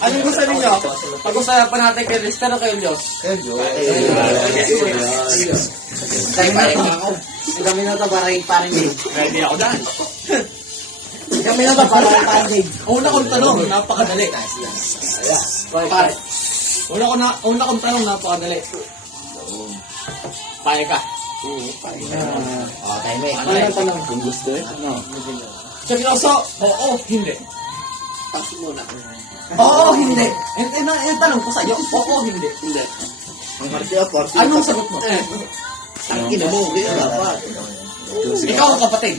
Anong gusto ninyo? Pag-usapan natin kay Lister o kay Diyos? Kaya Diyos. Kaya ako. Kami na ito para iparin din. Ready ako dyan. Kami na ito para iparin din. Una kong tanong, napakadali. Una kong tanong, napakadali. Paya ka. Okay, may. Ano yung tanong? Kung gusto eh. Ano? Seryoso? Oo, hindi. Tapos muna. Oo, hindi. Yung tanong ko sa'yo, oo, hindi. Hindi. Ang partiya, partiya. Anong sagot mo? Ang ina mo, ganyan dapat. Ikaw ang kapatid.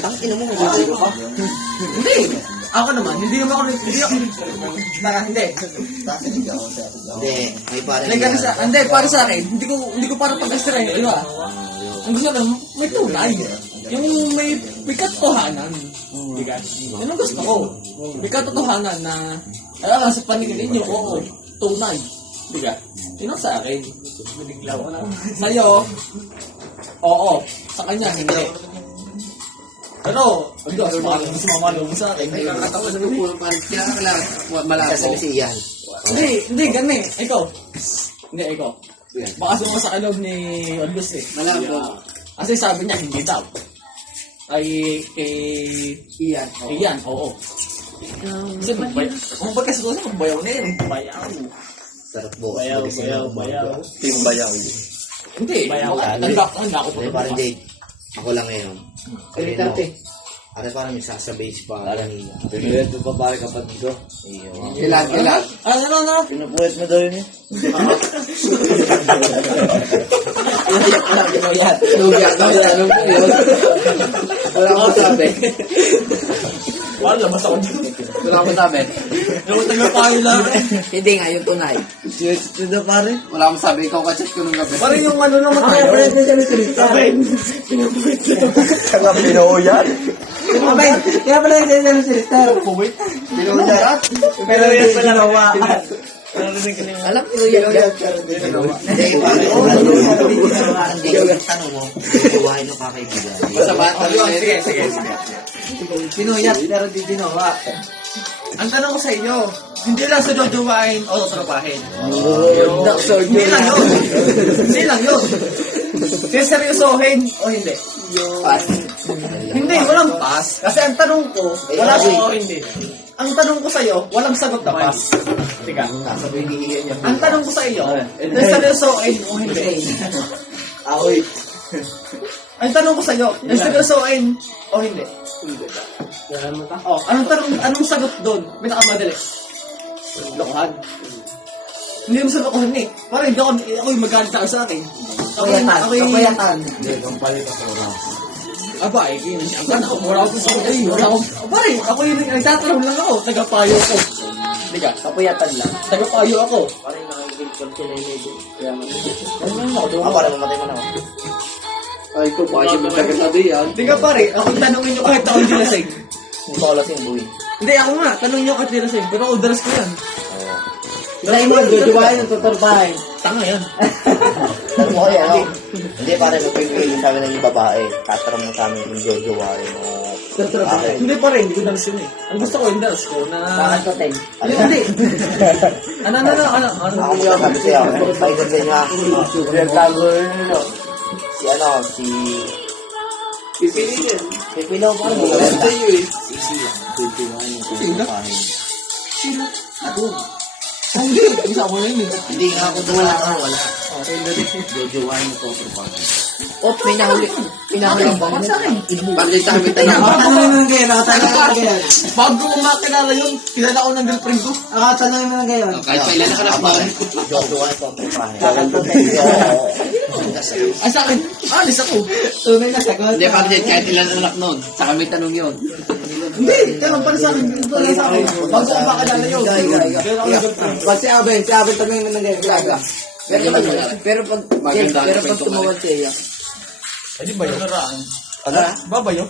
Ang ina mo, ganyan ka pa. Hindi. Ako naman, hindi naman ako hindi. Hindi, may parang. Hindi, para sa akin, hindi ko para pag-astray, di ba? Ang gusto lang, may tunay. Yung may katotohanan. Diga. Yun ang gusto ko. May katotohanan na, alam sa paningin ninyo, oo, tunay. Diga. Yun ang sa akin. Sa'yo, oo. Sa kanya, hindi. Pero, ang Diyos, baka gusto mamalo mo sa akin. Kakatawa sa lupo ng parang malabo. Kasi yan. Hindi, gani. Ikaw. Hindi, ikaw. Baka sumama sa kaloob ni Odgus eh. Malabo. Kasi sabi niya, hindi daw. Ay, Iyan. Iyan, oo. Kasi kung ba't kasi doon, bayaw na yun. Bayaw. Sarap bo. Bayaw. Team bayaw. Hindi. Bayaw. Tanda ako po. Parang Jade. Ako lang ngayon. Ano parang may sasabase pa. Pinulit mo pa pare kapatid ko. Kailan? Ano? Pinupulit mo daw yun eh. Wala akong sabi. Wala, labas ako dito. Wala akong sabi. Yung taga-payo lang. Hindi nga, yung tunay. Ito na pare. Wala akong sabi. Ikaw ka-chat ko nung gabi. Parang yung ano naman tayo. Kaya pinuuyan. Kaya pala yung sinasabi si Lister. Pinuuyan. Pero yung ginawa. Alam, pinuuyan yan. Hindi, pare. Hindi, yung tanong mo. Iwain mo kakaibigan. Sa bata. Sige. Pinuyat, pero di ginawa. Ang tanong ko sa inyo, hindi lang sududuwain o tuturupahin. Hindi lang yun. Seryosohin o hindi? Pas. Hindi, walang pass. Kasi ang tanong ko, wala siya hindi. Ang tanong ko sa iyo, walang sagot na pass. Tiga. Ang tanong ko sa iyo, seryosohin o hindi? Aoy. Ang tanong ko sa iyo, seryosohin o hindi? Oh, anong sagot doon? Pinakamadali. Lokohan. Hindi mo sa lokohan eh. Parang hindi ako yung magalit sa akin. Kapayatan. Hindi, kampalit ako na. Aba, wala ako sa akin. Pare, ako yung nagtatanong lang ako. Tagapayo ako. Diga, Kapayatan lang. tagapayo ako. Parang nakikipag sila yung medyo. Para mamatay mo na ako. Ay, ko pa siya magkakasado yan. Diga pare, ako tanongin nyo kahit ako hindi lasing. Hindi ko alas yung buhay. Hindi, ako nga, tanongin nyo kahit hindi lasing. Pero ako dalas ko yan. Ilayin mo, jujuwain ang tuturbahin. Tanga yan. Alam mo kaya, no? Hindi, parang magpipili sa amin ng yung babae. Tatarang mo sa amin yung jujuwain mo. Hindi pare, hindi ko dalas yun eh. Ang gusto ko yung dalas ko na... Bakit ko, Ten? Hindi. Ano? Ako mo yung sabi sa'yo. Paisan sa inyo, real vlogger, no? Si Pipino pa rin. Basta yun eh. Sino? Ako. Hindi, isa ko na yun eh. Hindi nga ako wala. Jujuwain mo tuturbahin. O, pinahuli ang bang. Sa akin. Bakit sa amin tayo? Bago ko makilala yun, kilala ko ng girlfriend ko. Nakatanong mo na ngayon. Kahit kailan ka na pa. Jujuwain tuturbahin. Ay sa akin, alis ako. Tunay na sagot. Hindi, bakit kahit ilan anak nun? Sa kami tanong yun. Hindi, kailan para sa akin. Para sa akin. Bago ko makilala yun. Kilala ko ng girlfriend ko. Pag si Abel tanong mo na ngayon. Pero pag tumawad siya, Ay, di ba yun? Ano? Babayo?